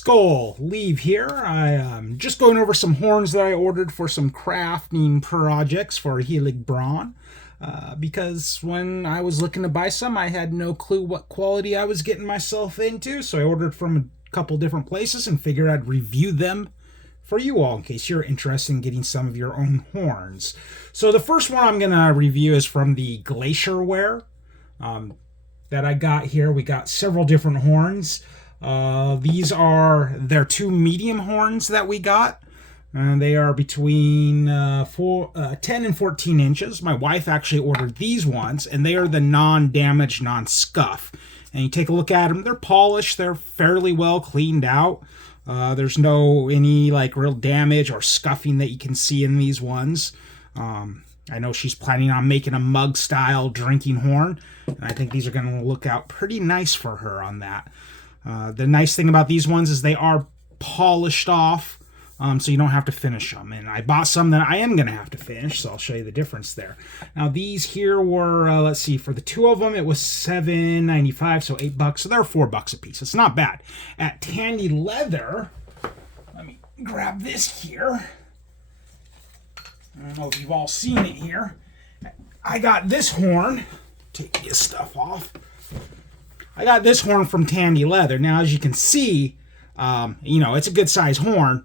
Skull Leave here. I am just going over some horns that I ordered for some crafting projects for Helig Braun. Because when I was looking to buy some, I had no clue what quality I was getting myself into, so I ordered from a couple different places and figured I'd review them for you all in case you're interested in getting some of your own horns. So the first one I'm going to review is from the Glacierware that I got here. We got several different horns. These are their two medium horns that we got. They are between 10 and 14 inches. My wife actually ordered these ones, and they are the non-damage, non-scuff. And you take a look at them, they're polished, they're fairly well cleaned out. There's any like real damage or scuffing that you can see in these ones. I know she's planning on making a mug-style drinking horn, and I think these are going to look out pretty nice for her on that. The nice thing about these ones is they are polished off, so you don't have to finish them. And I bought some that I am going to have to finish, so I'll show you the difference there. Now these here were, let's see, for the two of them it was $7.95, so $8, so they're $4 a piece. It's not bad. At Tandy Leather, let me grab this here. I don't know if you've all seen it here. I got this horn. Take this stuff off. I got this horn from Tandy Leather. Now, as you can see, it's a good size horn.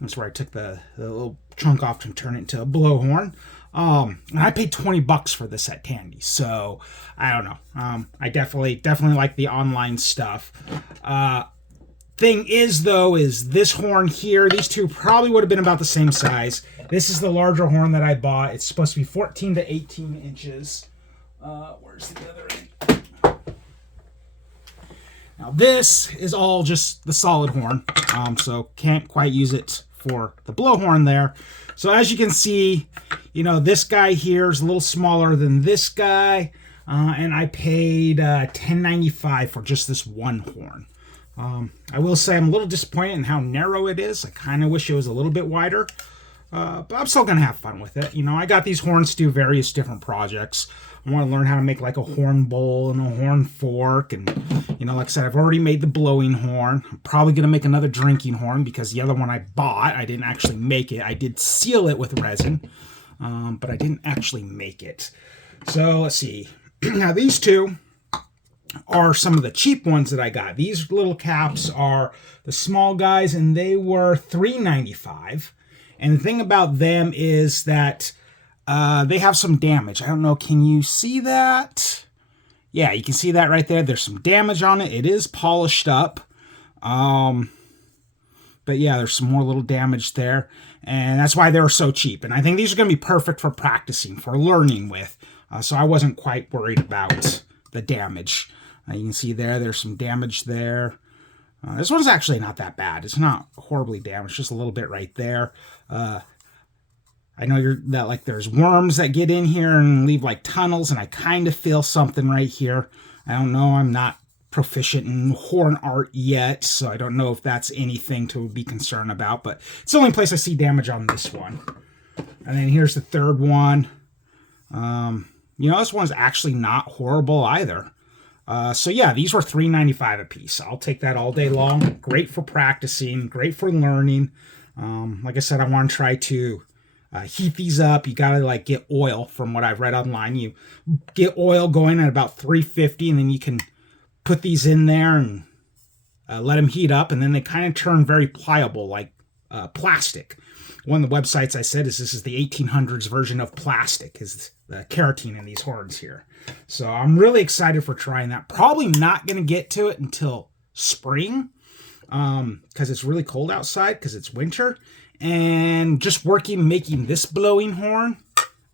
That's where I took the little chunk off to turn it into a blowhorn. And I paid $20 for this at Tandy. So, I don't know. I definitely like the online stuff. Thing is, though, is this horn here, these two probably would have been about the same size. This is the larger horn that I bought. It's supposed to be 14 to 18 inches. Where's the other end? Now this is all just the solid horn, so can't quite use it for the blowhorn there. So as you can see, this guy here is a little smaller than this guy, and I paid $10.95 for just this one horn. I will say I'm a little disappointed in how narrow it is. I kind of wish it was a little bit wider, but I'm still going to have fun with it. I got these horns to do various different projects. I want to learn how to make like a horn bowl and a horn fork. And, like I said, I've already made the blowing horn. I'm probably going to make another drinking horn because the other one I bought, I didn't actually make it. I did seal it with resin, but I didn't actually make it. So let's see. Now these two are some of the cheap ones that I got. These little caps are the small guys, and they were $3.95. And the thing about them is that they have some damage. I don't know, can you see that? Yeah, you can see that right there. There's some damage on it. It is polished up. But yeah, there's some more little damage there. And that's why they're so cheap. And I think these are going to be perfect for practicing, for learning with. So I wasn't quite worried about the damage. You can see there's some damage there. This one's actually not that bad. It's not horribly damaged, just a little bit right there. I know there's worms that get in here and leave like tunnels, and I kind of feel something right here. I don't know. I'm not proficient in horn art yet, so I don't know if that's anything to be concerned about, but it's the only place I see damage on this one. And then here's the third one. This one's actually not horrible either. So yeah, these were $3.95 a piece. I'll take that all day long. Great for practicing, great for learning. Like I said, I want to try to heat these up. You gotta get oil from what I've read online. You get oil going at about 350, and then you can put these in there and let them heat up, and then they kind of turn very pliable like plastic. One of the websites I said this is the 1800s version of plastic, is the keratin in these horns here. So I'm really excited for trying that. Probably not going to get to it until spring because it's really cold outside because it's winter. And just making this blowing horn,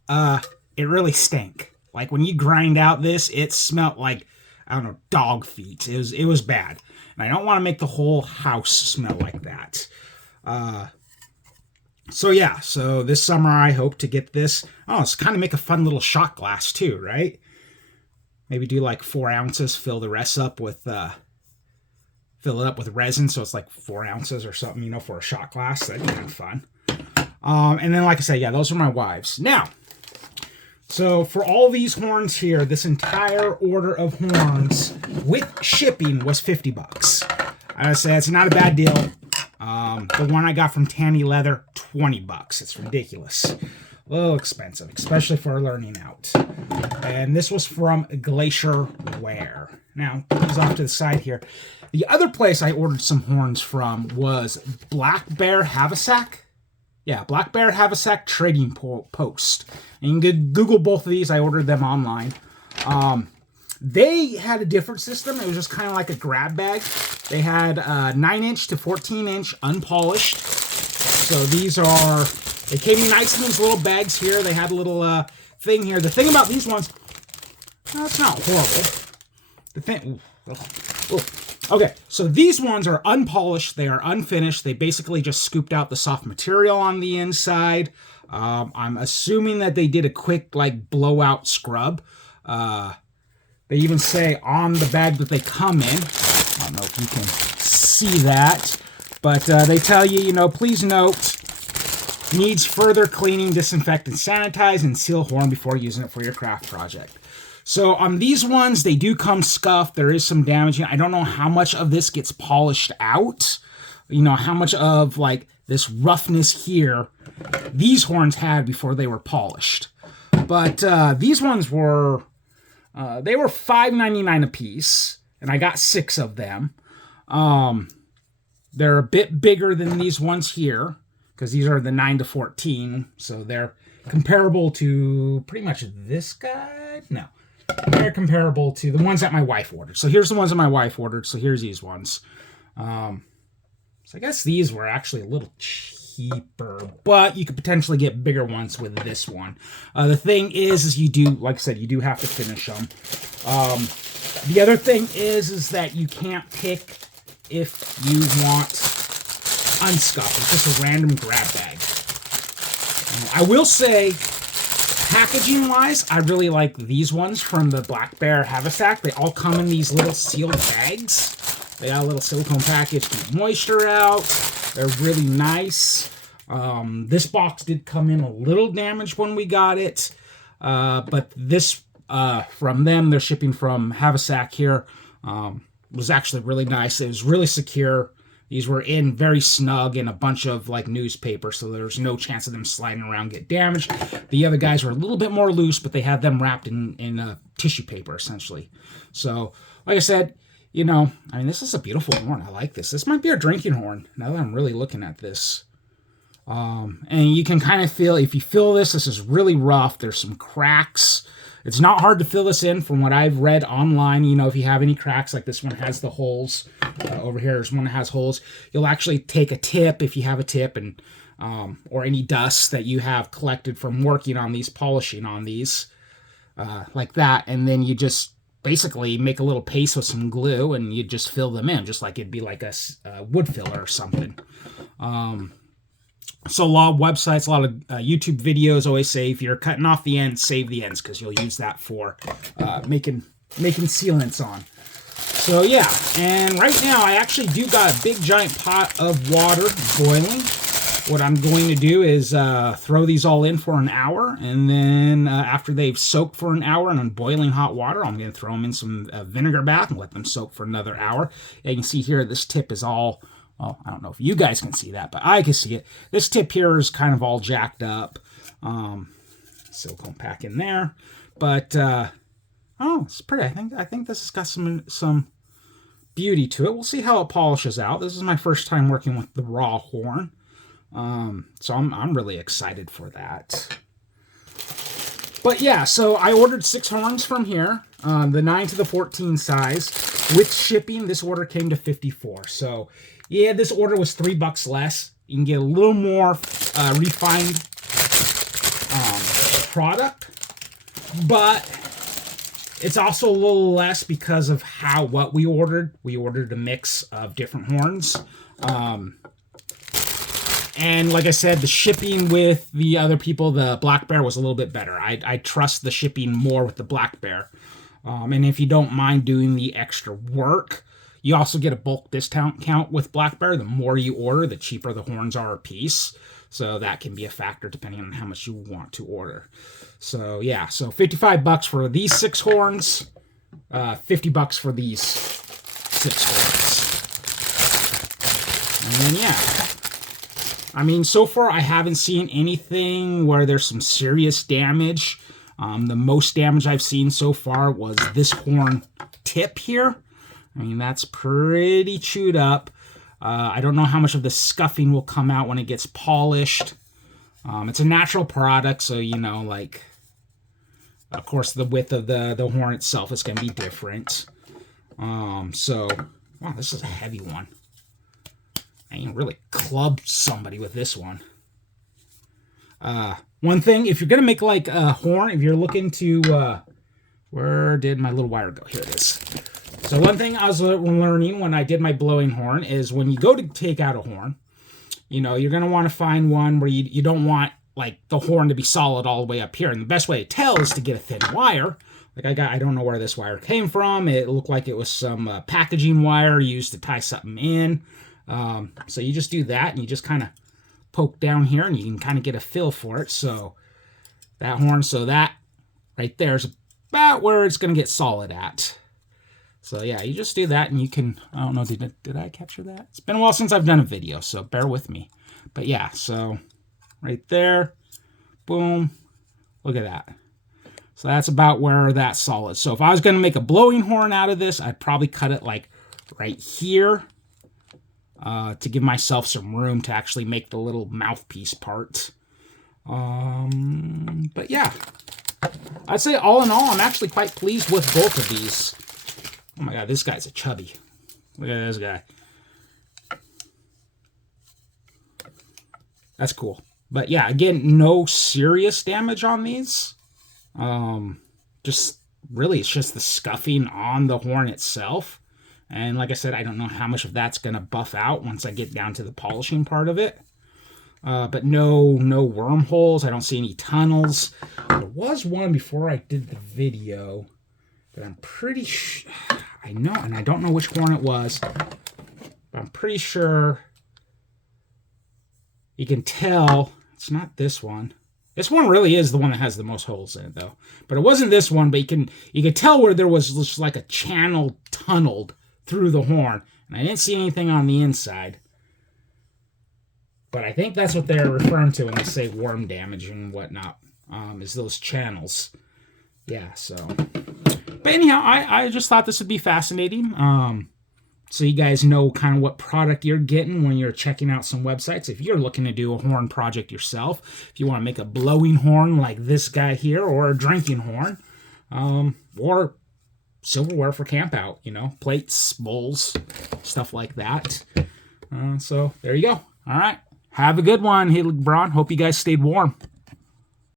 it really stank. Like when you grind out this, it smelled like, I don't know, dog feet. It was bad. And I don't want to make the whole house smell like that. So this summer I hope to get this. Oh, it's kind of make a fun little shot glass too, right? Maybe do like 4 ounces, fill the rest up with, fill it up with resin, so it's like 4 ounces or something, for a shot glass. That'd be kind of fun. And then, like I said, yeah, those are my wives. Now, so for all these horns here, this entire order of horns with shipping was $50. I say it's not a bad deal. The one I got from Tanny Leather, $20. It's ridiculous. A little expensive, especially for learning out. And this was from Glacier Wear. Now, put these off to the side here. The other place I ordered some horns from was Black Bear Haversack. Yeah, Black Bear Haversack Trading Post. And you can Google both of these. I ordered them online. They had a different system. It was just kind of like a grab bag. They had 9-inch to 14-inch unpolished. So these are, they came in nice in these little bags here. They had a little thing here. The thing about these ones, no, it's not horrible. The thing, okay, so these ones are unpolished. They are unfinished. They basically just scooped out the soft material on the inside. I'm assuming that they did a quick, like, blowout scrub. They even say on the bag that they come in. I don't know if you can see that, but they tell you, you know, please note, needs further cleaning, disinfect, and sanitize, and seal horn before using it for your craft project. So on these ones, they do come scuffed. There is some damage. I don't know how much of this gets polished out. You know, how much of, like, this roughness here these horns had before they were polished. But these ones were, they were $5.99 a piece, and I got 6 of them. They're a bit bigger than these ones here, because these are the 9 to 14, so they're comparable to pretty much this guy. No, they're comparable to the ones that my wife ordered. So here's the ones that my wife ordered. So here's these ones. So I guess these were actually a little cheaper, but you could potentially get bigger ones with this one. The thing is you do, like I said, you do have to finish them. The other thing is that you can't pick if you want unscuffed. It's just a random grab bag. I will say, packaging-wise, I really like these ones from the Black Bear Haversack. They all come in these little sealed bags. They got a little silicone package, keep moisture out. They're really nice. This box did come in a little damaged when we got it. But this, from them, they're shipping from Haversack here, was actually really nice. It was really secure. These were in very snug in a bunch of, like, newspaper, so there's no chance of them sliding around, get damaged. The other guys were a little bit more loose, but they had them wrapped in tissue paper, essentially. So, like I said, you know, I mean, this is a beautiful horn. I like this. This might be a drinking horn, now that I'm really looking at this. And you can kind of feel, if you feel this is really rough. There's some cracks. It's not hard to fill this in from what I've read online. You know, if you have any cracks, like this one has the holes. Over here, there's one that has holes. You'll actually take a tip, if you have a tip, and or any dust that you have collected from working on these, polishing on these, like that, and then you just basically make a little paste with some glue, and you just fill them in, just like it'd be like a wood filler or something. So a lot of websites, a lot of YouTube videos always say if you're cutting off the ends, save the ends, because you'll use that for making sealants on. So yeah, and right now I actually do got a big giant pot of water boiling. What I'm going to do is throw these all in for an hour, and then after they've soaked for an hour in boiling hot water, I'm going to throw them in some vinegar bath and let them soak for another hour. And you can see here, this tip is all, well, I don't know if you guys can see that, but I can see it. This tip here is kind of all jacked up. Silicone pack in there, but oh, it's pretty. I think this has got some beauty to it. We'll see how it polishes out. This is my first time working with the raw horn. So I'm really excited for that. But yeah, so I ordered 6 horns from here, the 9 to the 14 size. With shipping, this order came to $54. So yeah, this order was $3 less. You can get a little more refined product, but it's also a little less because of what we ordered. We ordered a mix of different horns. And like I said, the shipping with the other people, the Black Bear, was a little bit better. I trust the shipping more with the Black Bear. And if you don't mind doing the extra work, you also get a bulk discount with Black Bear. The more you order, the cheaper the horns are a piece. So that can be a factor depending on how much you want to order. So yeah, so $55 for these 6 horns, $50 for these 6 horns. And then, yeah. I mean, so far I haven't seen anything where there's some serious damage. The most damage I've seen so far was this horn tip here. I mean, that's pretty chewed up. I don't know how much of the scuffing will come out when it gets polished. It's a natural product, so, you know, like, of course, the width of the horn itself is going to be different. So, wow, this is a heavy one. I can really club somebody with this one. One thing, if you're going to make like a horn, if you're looking to, where did my little wire go? Here it is. So one thing I was learning when I did my blowing horn is when you go to take out a horn, you know, you're going to want to find one where you don't want like the horn to be solid all the way up here. And the best way to tell is to get a thin wire. Like I don't know where this wire came from. It looked like it was some packaging wire used to tie something in. So you just do that and you just kind of poke down here and you can kind of get a feel for it. So that horn, so that right there is about where it's going to get solid at. So yeah, you just do that and you can, I don't know, did I capture that? It's been a while since I've done a video, so bear with me. But yeah, so right there, boom, look at that. So that's about where that's solid. So if I was going to make a blowing horn out of this, I'd probably cut it like right here. To give myself some room to actually make the little mouthpiece part. But yeah, I'd say all in all, I'm actually quite pleased with both of these. Oh my god, this guy's a chubby. Look at this guy. That's cool. But yeah, again, no serious damage on these. Just really, it's just the scuffing on the horn itself. And like I said, I don't know how much of that's going to buff out once I get down to the polishing part of it. But no wormholes. I don't see any tunnels. There was one before I did the video that I'm pretty sure, I know, and I don't know which horn it was, but I'm pretty sure you can tell it's not this one. This one really is the one that has the most holes in it, though. But it wasn't this one, but you can tell where there was just like a channel tunneled through the horn, and I didn't see anything on the inside. But I think that's what they're referring to when they say worm damage and whatnot, is those channels. Yeah, so. But anyhow, I just thought this would be fascinating. So you guys know kind of what product you're getting when you're checking out some websites. If you're looking to do a horn project yourself, if you want to make a blowing horn like this guy here, or a drinking horn, or silverware for camp out, you know, plates, bowls, stuff like that. So there you go. All right. Have a good one, HB-Amtgard. Hope you guys stayed warm.